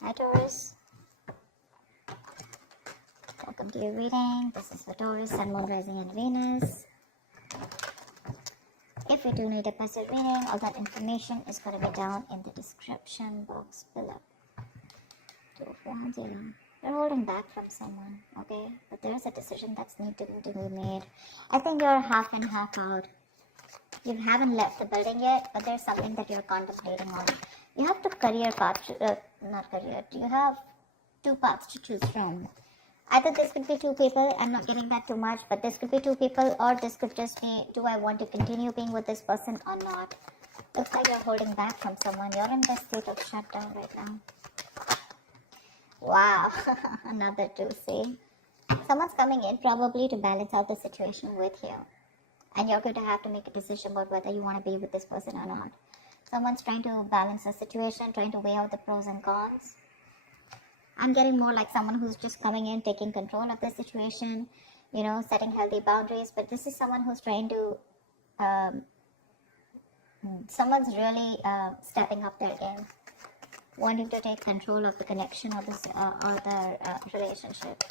Hi Taurus, welcome to your reading. This is for Taurus, Sun, Moon, Rising and Venus. If you do need a passive reading, all that information is going to be down in the description box below. Two of Wands here. You're holding back from someone, okay? But there's a decision that's need to be made. I think you're half in, half out. You haven't left the building yet, but there's something that you're contemplating on. You have two career paths, you have two paths to choose from. Either this could be two people, I'm not getting that too much, but this could be two people, or this could just be, do I want to continue being with this person or not? Looks like you're holding back from someone. You're in the state of shutdown right now. Wow, another two, see? Someone's coming in probably to balance out the situation with you. And you're going to have to make a decision about whether you want to be with this person or not. Someone's trying to balance the situation, trying to weigh out the pros and cons. I'm getting more like someone who's just coming in, taking control of the situation, you know, setting healthy boundaries. But this is someone who's trying to, someone's really stepping up their game, wanting to take control of the connection of this or the relationship.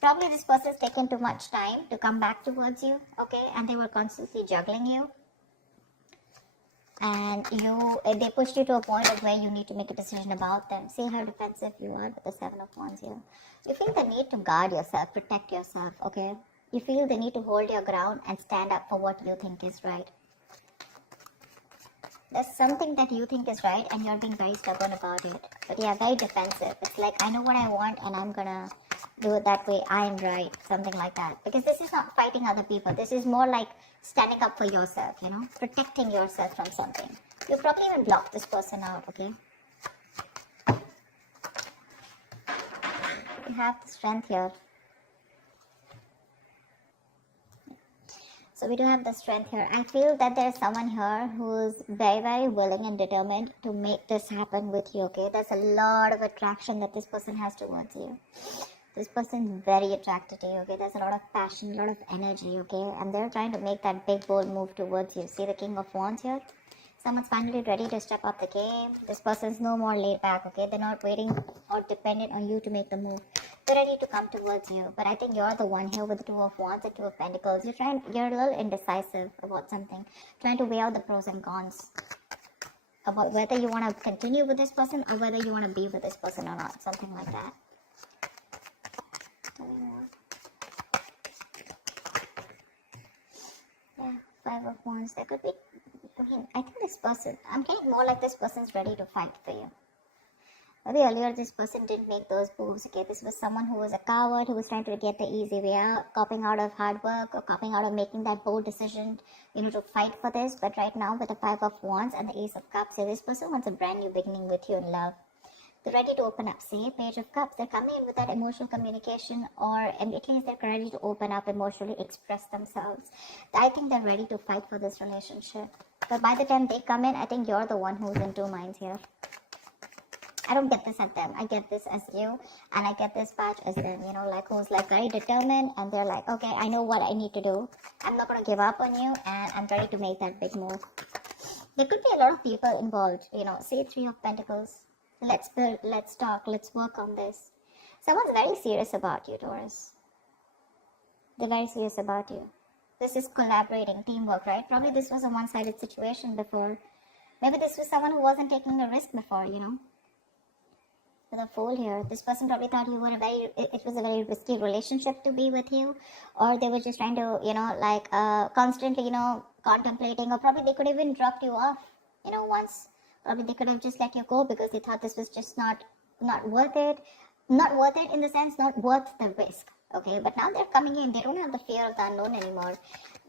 Probably this person's taken too much time to come back towards you, okay? And they were constantly juggling you. And they pushed you to a point of where you need to make a decision about them. See how defensive you are with the Seven of Wands here. You feel the need to guard yourself, protect yourself, okay? You feel the need to hold your ground and stand up for what you think is right. There's something that you think is right and you're being very stubborn about it. But yeah, very defensive. It's like, I know what I want and I'm gonna do it that way. I'm right. Something like that. Because this is not fighting other people. This is more like standing up for yourself, you know, protecting yourself from something. You probably even blocked this person out, okay? You have the strength here. So we do have the strength here. I feel that there's someone here who's very, very willing and determined to make this happen with you, okay? There's a lot of attraction that this person has towards you. This person is very attracted to you, okay? There's a lot of passion, a lot of energy, okay? And they're trying to make that big, bold move towards you. See the King of Wands here? Someone's finally ready to step up the game. This person's no more laid back, okay? They're not waiting or dependent on you to make the move. They're ready to come towards you. But I think you're the one here with the Two of Wands and Two of Pentacles. You're a little indecisive about something. Trying to weigh out the pros and cons. About whether you want to continue with this person or whether you want to be with this person or not. Something like that. Yeah, Five of Wands. There could be, I think this person, I'm getting more like this person's ready to fight for you. Maybe earlier this person didn't make those moves, okay? This was someone who was a coward, who was trying to get the easy way out, copying out of hard work or copying out of making that bold decision, you know, to fight for this. But right now with the Five of Wands and the Ace of Cups, this person wants a brand new beginning with you in love. They're ready to open up. See, Page of Cups, they're coming in with that emotional communication, or at least they're ready to open up emotionally, express themselves. I think they're ready to fight for this relationship. But by the time they come in, I think you're the one who's in two minds here. I don't get this at them. I get this as you, and I get this patch as them, you know, like who's like very determined, and they're like, okay, I know what I need to do. I'm not going to give up on you, and I'm ready to make that big move. There could be a lot of people involved, you know, say Three of Pentacles. Let's build, let's talk, let's work on this. Someone's very serious about you, Taurus. They're very serious about you. This is collaborating, teamwork, right? Probably this was a one-sided situation before. Maybe this was someone who wasn't taking the risk before, you know. With a Fool here, this person probably thought you were it was a very risky relationship to be with you. Or they were just trying to, you know, like constantly, you know, contemplating. Or probably they could have even dropped you off, you know, once. Probably they could have just let you go because they thought this was just not worth it. Not worth it in the sense, not worth the risk. Okay, but now they're coming in. They don't have the fear of the unknown anymore.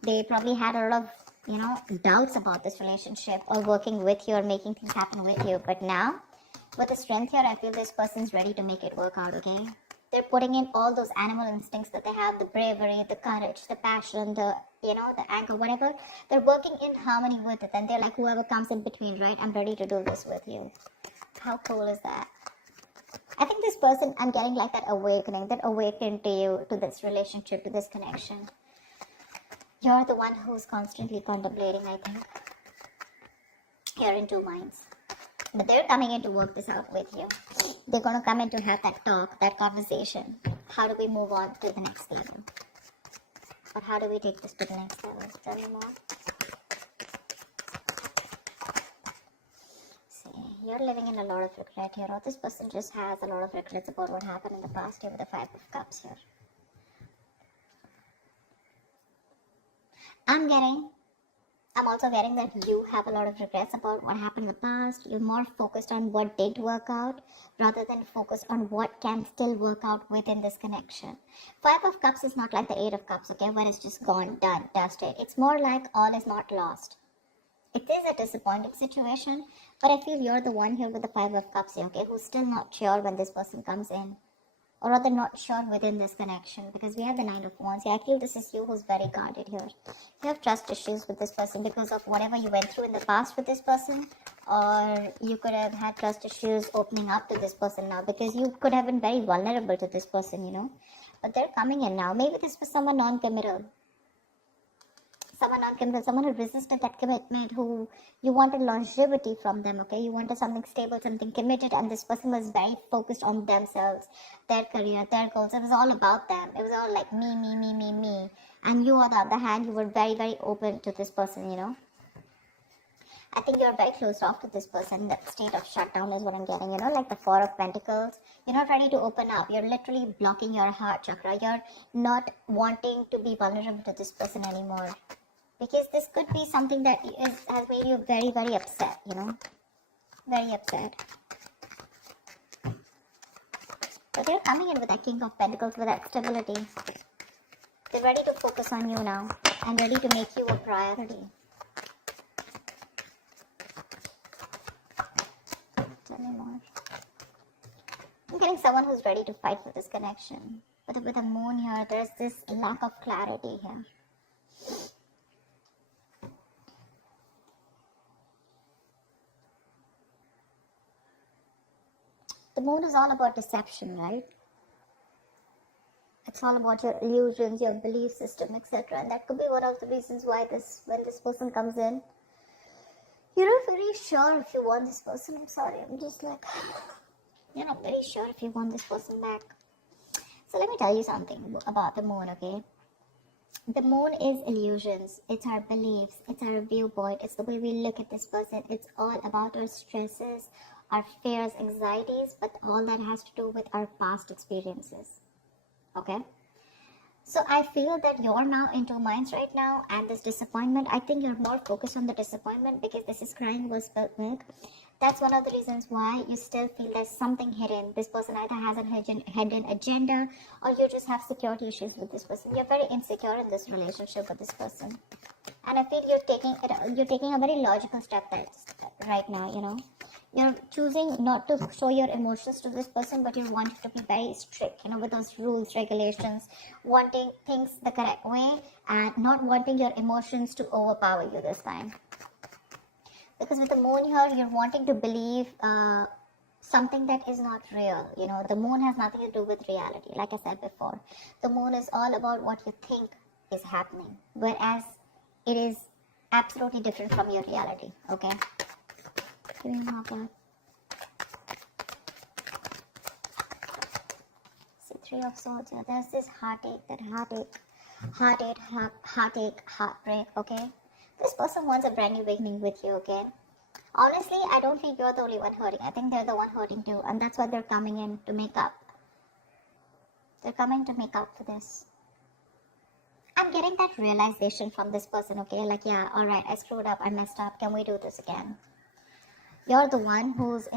They probably had a lot of, you know, doubts about this relationship or working with you or making things happen with you. But now, with the strength here, I feel this person's ready to make it work out, okay? They're putting in all those animal instincts that they have, the bravery, the courage, the passion, the, you know, the anger, whatever. They're working in harmony with it. And they're like, whoever comes in between, right? I'm ready to do this with you. How cool is that? I think this person, I'm getting like that awakening, that awakened to you, to this relationship, to this connection. You're the one who's constantly contemplating, I think. You're in two minds. But they're coming in to work this out with you. They're going to come in to have that talk, that conversation. How do we move on to the next level? Or how do we take this to the next level? Tell me more. See, you're living in a lot of regret here. Or this person just has a lot of regrets about what happened in the past here with the Five of Cups here. I'm also getting that you have a lot of regrets about what happened in the past. You're more focused on what did work out rather than focused on what can still work out within this connection. Five of Cups is not like the Eight of Cups, okay, when it's just gone, done, dusted. It's more like all is not lost. It is a disappointing situation, but I feel you're the one here with the Five of Cups here, okay, who's still not sure when this person comes in. Or rather not sure within this connection, because we have the Nine of Wands. Yeah, I feel this is you who's very guarded here. You have trust issues with this person because of whatever you went through in the past with this person, or you could have had trust issues opening up to this person now because you could have been very vulnerable to this person, you know. But they're coming in now. Maybe this was someone non-committal. Someone who resisted that commitment, who you wanted longevity from them, okay? You wanted something stable, something committed, and this person was very focused on themselves, their career, their goals. It was all about them. It was all like me. And you, on the other hand, you were very, very open to this person, you know? I think you're very closed off to this person. That state of shutdown is what I'm getting, you know, like the Four of Pentacles. You're not ready to open up. You're literally blocking your heart chakra. You're not wanting to be vulnerable to this person anymore. Because this could be something that has made you very, very upset, you know. Very upset. But they're coming in with that King of Pentacles, with that stability. They're ready to focus on you now. And ready to make you a priority. Tell me more. I'm getting someone who's ready to fight for this connection. But with the moon here, there's this lack of clarity here. The moon is all about deception, right? It's all about your illusions, your belief system, etc. And that could be one of the reasons why when this person comes in, you're not very sure if you want this person. I'm sorry, I'm just like, you're not very sure if you want this person back. So let me tell you something about the moon, okay? The moon is illusions. It's our beliefs. It's our viewpoint. It's the way we look at this person. It's all about our stresses, our fears, anxieties, but all that has to do with our past experiences. Okay? So I feel that you're now in two minds right now, and this disappointment, I think you're more focused on the disappointment because this is crying over spilt milk. That's one of the reasons why you still feel there's something hidden. This person either has a hidden agenda, or you just have security issues with this person. You're very insecure in this relationship with this person. And I feel you're taking a very logical step right now, you know. You're choosing not to show your emotions to this person, but you're wanting to be very strict, you know, with those rules, regulations, wanting things the correct way, and not wanting your emotions to overpower you this time. Because with the moon here, you're wanting to believe something that is not real. You know, the moon has nothing to do with reality. Like I said before, the moon is all about what you think is happening, whereas it is absolutely different from your reality. Okay? Give me more blood. See, Three of Swords here. There's this heartache, heartbreak. Okay? This person wants a brand new beginning with you, okay? Honestly, I don't think you're the only one hurting. I think they're the one hurting too. And that's why they're coming in to make up. They're coming to make up for this. I'm getting that realization from this person, okay? Like, yeah, alright, I screwed up, I messed up. Can we do this again? You're the one who's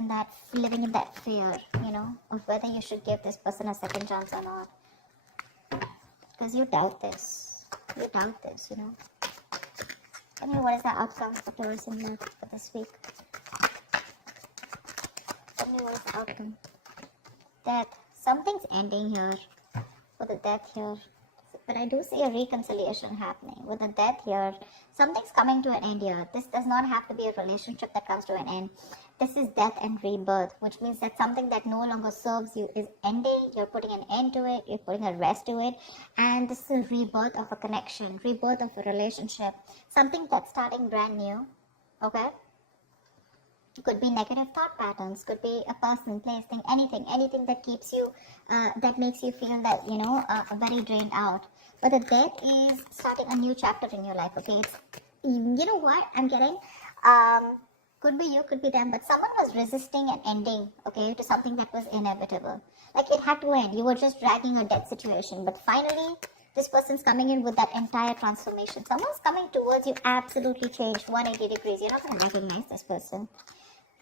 living in that fear, you know, of whether you should give this person a second chance or not. Because you doubt this. You doubt this, you know. Tell me, what is the outcome for Taurus in love for this week? Tell me, what is the outcome? Death. Something's ending here. With the death here. But I do see a reconciliation happening. With the death here, something's coming to an end here. This does not have to be a relationship that comes to an end. This is death and rebirth, which means that something that no longer serves you is ending. You're putting an end to it. You're putting a rest to it. And this is a rebirth of a connection, rebirth of a relationship. Something that's starting brand new. Okay? Could be negative thought patterns, could be a person, place, thing, anything that keeps you, that makes you feel that, very drained out. But the death is starting a new chapter in your life, okay? It's, you know what I'm getting? Could be you, could be them, but someone was resisting an ending, okay, to something that was inevitable. Like it had to end. You were just dragging a death situation, but finally, this person's coming in with that entire transformation. Someone's coming towards you, absolutely changed, 180 degrees. You're not going to recognize this person.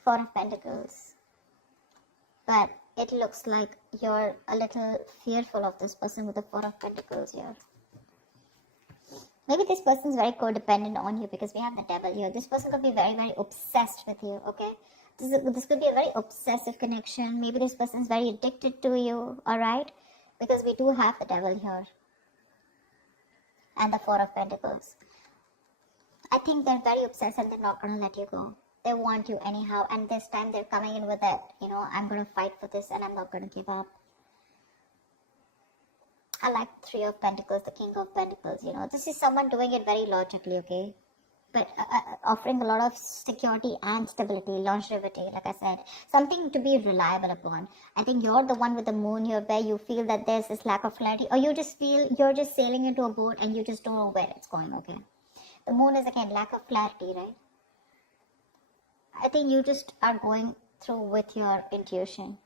Four of Pentacles. But it looks like you're a little fearful of this person with the Four of Pentacles here. Maybe this person's very codependent on you because we have the Devil here. This person could be very, very obsessed with you, okay? This could be a very obsessive connection. Maybe this person's very addicted to you, alright? Because we do have the Devil here. And the Four of Pentacles. I think they're very obsessed and they're not going to let you go. They want you anyhow, and this time they're coming in with that, I'm going to fight for this and I'm not going to give up. I like Three of Pentacles, the King of Pentacles, This is someone doing it very logically, okay? But offering a lot of security and stability, longevity, like I said. Something to be reliable upon. I think you're the one with the moon here where you feel that there's this lack of clarity, or you just feel you're just sailing into a boat and you just don't know where it's going, okay? The moon is, again, lack of clarity, right? I think you just are going through with your intuition.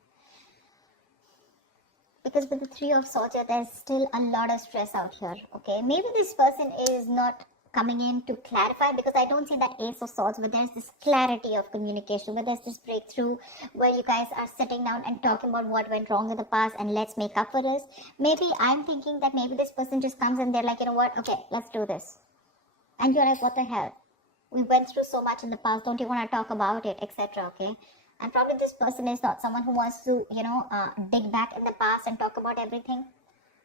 Because with the Three of Swords here, there's still a lot of stress out here, okay? Maybe this person is not coming in to clarify, because I don't see that Ace of Swords where there's this clarity of communication, where there's this breakthrough, where you guys are sitting down and talking about what went wrong in the past and let's make up for this. Maybe I'm thinking that maybe this person just comes and they're like, you know what, okay, let's do this. And you're like, what the hell? We went through so much in the past, don't you want to talk about it, etc., okay? And probably this person is not someone who wants to, dig back in the past and talk about everything.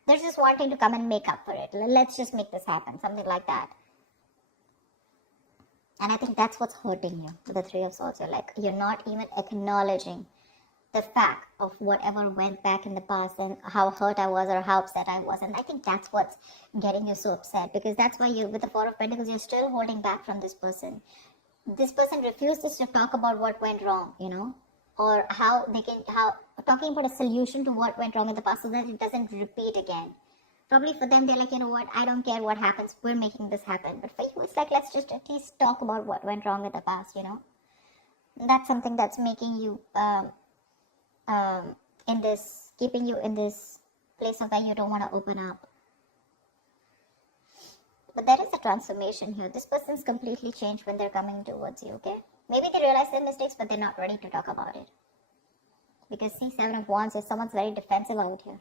They're just wanting to come and make up for it. Let's just make this happen, something like that. And I think that's what's hurting you with the Three of Swords. You're not even acknowledging the fact of whatever went back in the past and how hurt I was or how upset I was. And I think that's what's getting you so upset, because that's why you, with the Four of Pentacles, you're still holding back from this person. This person refuses to talk about what went wrong, or talking about a solution to what went wrong in the past so that it doesn't repeat again. Probably for them, they're like, you know what, I don't care what happens, we're making this happen. But for you, it's like, let's just at least talk about what went wrong in the past, And that's something that's making you, keeping you in this place of where you don't want to open up. But there is a transformation here. This person's completely changed when they're coming towards you, okay? Maybe they realize their mistakes, but they're not ready to talk about it. Because see, Seven of Wands is someone's very defensive out here.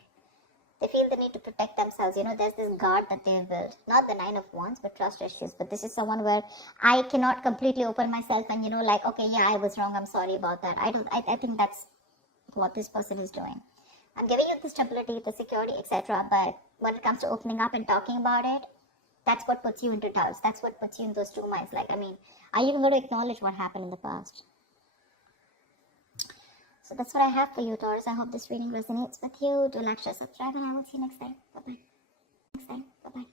They feel the need to protect themselves. There's this guard that they've built. Not the Nine of Wands, but trust issues. But this is someone where I cannot completely open myself and, okay, yeah, I was wrong. I'm sorry about that. I think that's what this person is doing. I'm giving you the stability, the security, etc. But when it comes to opening up and talking about it, that's what puts you into doubts. That's what puts you in those two minds. Are you even going to acknowledge what happened in the past? So that's what I have for you, Taurus. I hope this reading resonates with you. Do like, share, subscribe, and I will see you next time. Bye-bye.